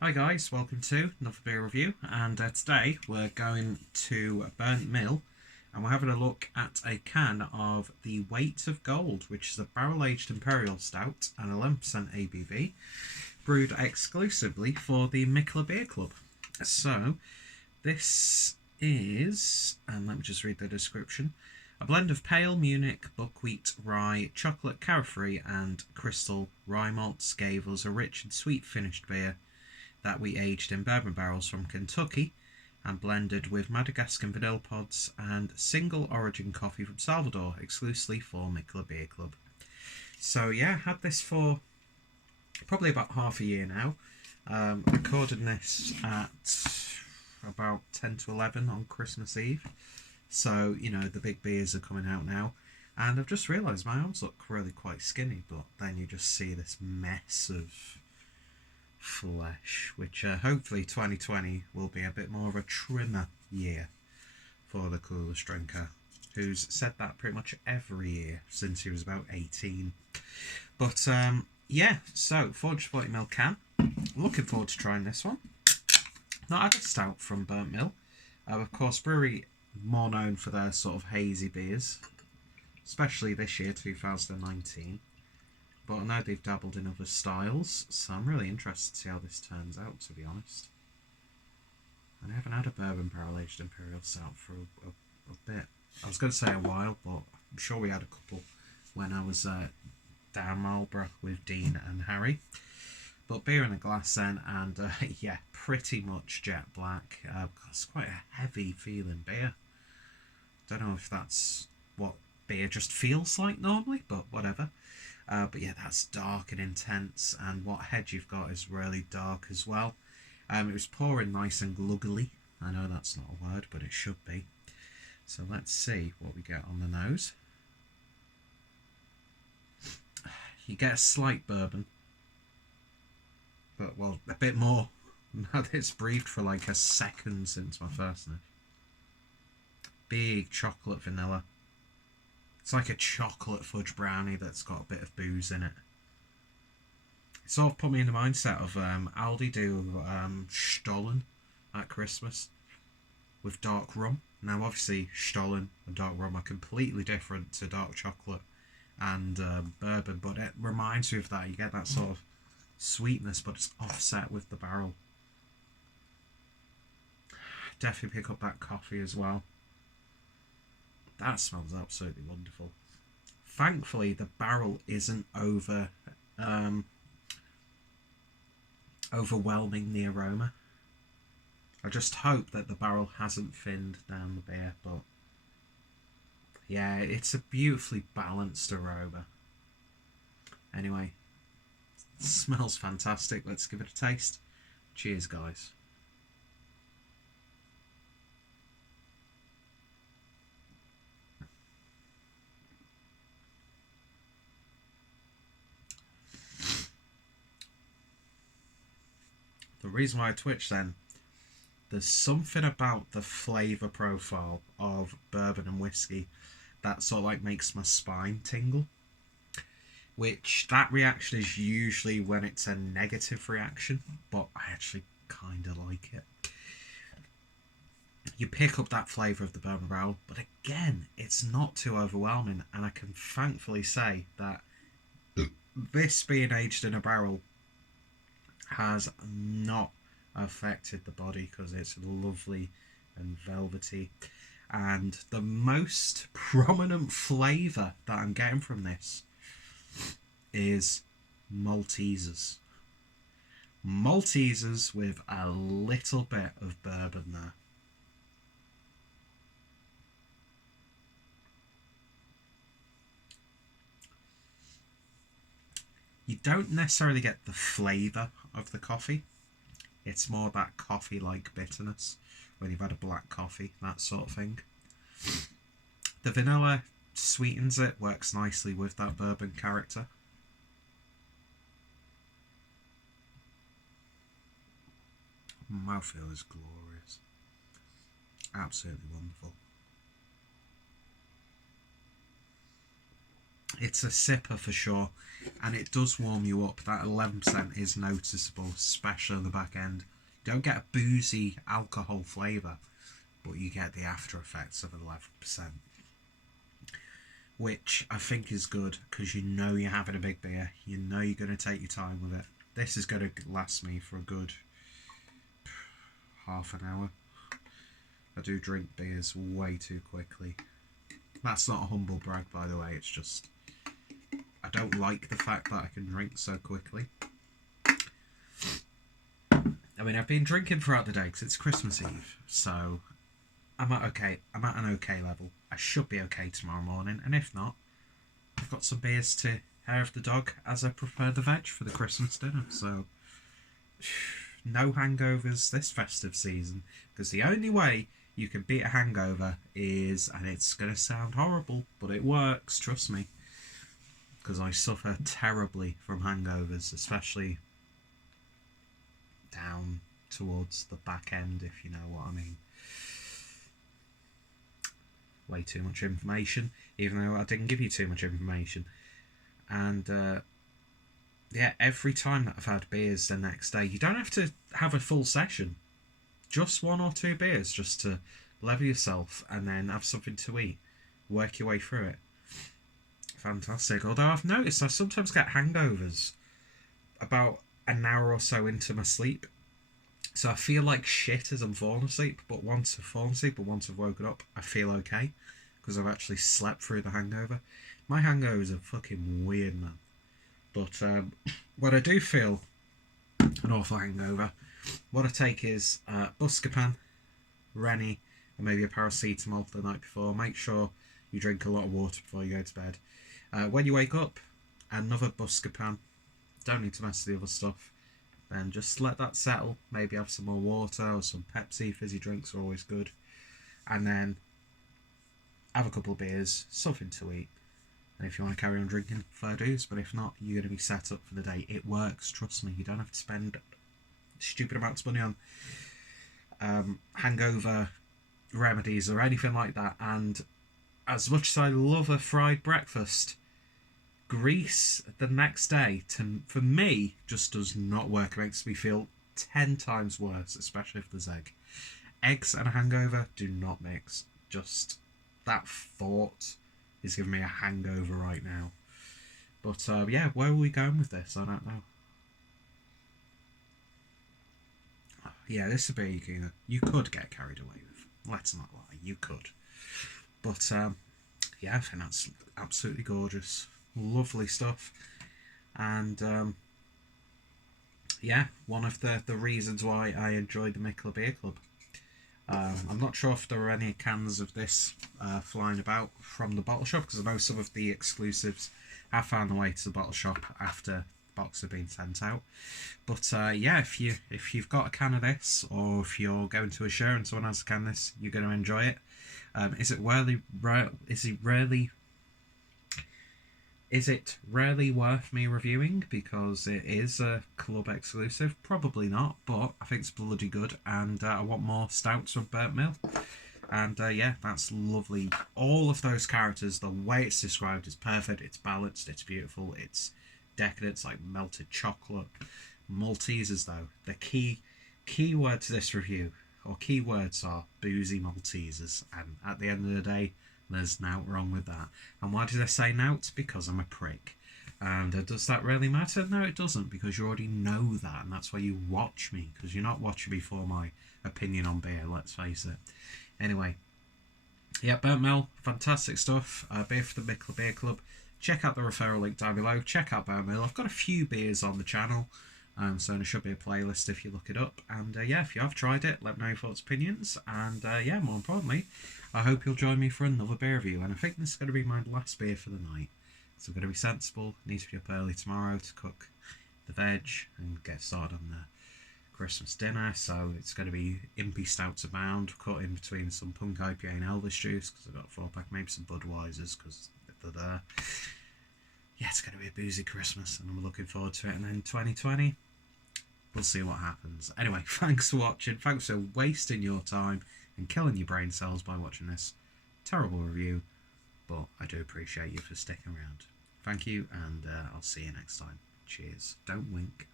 Hi guys, welcome to another beer review, and today we're going to Burnt Mill and we're having a look at a can of the Weight of Gold, which is a barrel-aged Imperial Stout and 11% ABV, brewed exclusively for the Mikkeller Beer Club. So this is, and let me just read the description, a blend of pale Munich buckwheat rye, chocolate carefree and crystal rye malts gave us a rich and sweet finished beer that we aged in bourbon barrels from Kentucky and blended with Madagascan vanilla pods and single origin coffee from Salvador, exclusively for Mikkeller Beer Club. So yeah, had this for probably about half a year now. Recording this at about 10 to 11 on Christmas Eve. So, you know, the big beers are coming out now. And I've just realised my arms look really quite skinny, but then you just see this mess of flesh, which hopefully 2020 will be a bit more of a trimmer year for the coolest drinker, who's said that pretty much every year since he was about 18. But yeah, so 440ml can. Looking forward to trying this one. Not had a stout from Burnt Mill. Of course, Brewery more known for their sort of hazy beers, especially this year, 2019. But I know they've dabbled in other styles, so I'm really interested to see how this turns out, to be honest. I haven't had a bourbon barrel-aged Imperial Stout for a bit. I was going to say a while, but I'm sure we had a couple when I was down Marlborough with Dean and Harry. But beer in a glass then, and yeah, pretty much jet black. It's quite a heavy feeling beer. Don't know if that's what beer just feels like normally, but whatever. But yeah, that's dark and intense, and what head you've got is really dark as well. It was pouring nice and gluggily. I know that's not a word, but it should be. So let's see what we get on the nose. You get a slight bourbon, but well, a bit more. Now that it's breathed for like a second since my first sniff. Big chocolate vanilla. It's like a chocolate fudge brownie that's got a bit of booze in it. It sort of put me in the mindset of Aldi do Stollen at Christmas with dark rum. Now obviously Stollen and dark rum are completely different to dark chocolate and bourbon, but it reminds me of that. You get that sort of sweetness, but it's offset with the barrel. Definitely pick up that coffee as well. That smells absolutely wonderful. Thankfully, the barrel isn't overwhelming the aroma. I just hope that the barrel hasn't thinned down the beer, but yeah, it's a beautifully balanced aroma. Anyway, it smells fantastic. Let's give it a taste. Cheers, guys. The reason why I twitch then, there's something about the flavour profile of bourbon and whiskey that sort of like makes my spine tingle. Which, that reaction is usually when it's a negative reaction, but I actually kind of like it. You pick up that flavour of the bourbon barrel, but again, it's not too overwhelming, and I can thankfully say that this being aged in a barrel has not affected the body because it's lovely and velvety. And the most prominent flavour that I'm getting from this is Maltesers. Maltesers with a little bit of bourbon there. You don't necessarily get the flavour of the coffee. It's more that coffee-like bitterness when you've had a black coffee, that sort of thing. The vanilla sweetens it, works nicely with that bourbon character. Mouthfeel is glorious. Absolutely wonderful. It's a sipper for sure, and it does warm you up. That 11% is noticeable, especially on the back end. You don't get a boozy alcohol flavour, but you get the after effects of 11%. Which I think is good, because you know you're having a big beer. You know you're going to take your time with it. This is going to last me for a good half an hour. I do drink beers way too quickly. That's not a humble brag, by the way. It's just I don't like the fact that I can drink so quickly. I mean, I've been drinking throughout the day because it's Christmas Eve, so I'm at an okay level. I should be okay tomorrow morning, and if not, I've got some beers to hair of the dog as I prepare the veg for the Christmas dinner. So no hangovers this festive season, because the only way you can beat a hangover is, and it's going to sound horrible, but it works, trust me, because I suffer terribly from hangovers, especially down towards the back end, if you know what I mean. Way too much information, even though I didn't give you too much information. And yeah, every time that I've had beers the next day, you don't have to have a full session, just 1 or 2 beers just to level yourself and then have something to eat, work your way through it. Fantastic. Although I've noticed I sometimes get hangovers about an hour or so into my sleep, so I feel like shit as I'm falling asleep, but once I've fallen asleep or once I've woken up, I feel okay, because I've actually slept through the hangover. My hangovers are fucking weird, man. But when I do feel an awful hangover, what I take is Buscopan, Rennie, and maybe a paracetamol the night before. Make sure you drink a lot of water before you go to bed. When you wake up, another Buscopan. Don't need to mess with the other stuff. Then just let that settle. Maybe have some more water or some Pepsi. Fizzy drinks are always good. And then have a couple of beers, something to eat. And if you want to carry on drinking, fair dues. But if not, you're going to be set up for the day. It works, trust me. You don't have to spend stupid amounts of money on hangover remedies or anything like that. And as much as I love a fried breakfast, grease the next day, for me, just does not work. It makes me feel 10 times worse, especially if there's egg. Eggs and a hangover do not mix. Just that thought is giving me a hangover right now. But yeah, where are we going with this? I don't know. Yeah, this is a beer you could get carried away with. Let's not lie, you could. But yeah, I think that's absolutely gorgeous. Lovely stuff. And yeah, one of the reasons why I enjoyed the Mikkeller Beer Club. I'm not sure if there are any cans of this flying about from the bottle shop, because I know some of the exclusives have found their way to the bottle shop after the box have been sent out. But yeah, if you've got a can of this, or if you're going to a show and someone has a can of this, you're going to enjoy it. Is it really worth me reviewing because it is a club exclusive? Probably not, but I think it's bloody good, and I want more stouts from Burnt Mill. And yeah, that's lovely. All of those characters, the way it's described is perfect. It's balanced, it's beautiful, it's decadent, it's like melted chocolate. Maltesers, though, the key word to this review, or key words, are boozy Maltesers, and at the end of the day, there's nought wrong with that. And why did I say nought? Because I'm a prick. And does that really matter? No, it doesn't, because you already know that, and that's why you watch me, because you're not watching me for my opinion on beer, let's face it. Anyway, yeah, Burnt Mill, fantastic stuff. Beer for the Mikkeller Beer Club. Check out the referral link down below. Check out Burnt Mill. I've got a few beers on the channel, so there should be a playlist if you look it up. And yeah, if you have tried it, let me know your thoughts, opinions. And yeah, more importantly, I hope you'll join me for another beer review. And I think this is going to be my last beer for the night. So I'm going to be sensible. Need to be up early tomorrow to cook the veg and get started on the Christmas dinner. So it's going to be impy stouts abound, cut in between some Punk IPA and Elvis juice, because I've got a 4-pack, maybe some Budweisers, because they're there. Yeah, it's going to be a boozy Christmas, and I'm looking forward to it. And then 2020, we'll see what happens. Anyway, thanks for watching. Thanks for wasting your time and killing your brain cells by watching this terrible review. But I do appreciate you for sticking around. Thank you, and I'll see you next time. Cheers. Don't wink.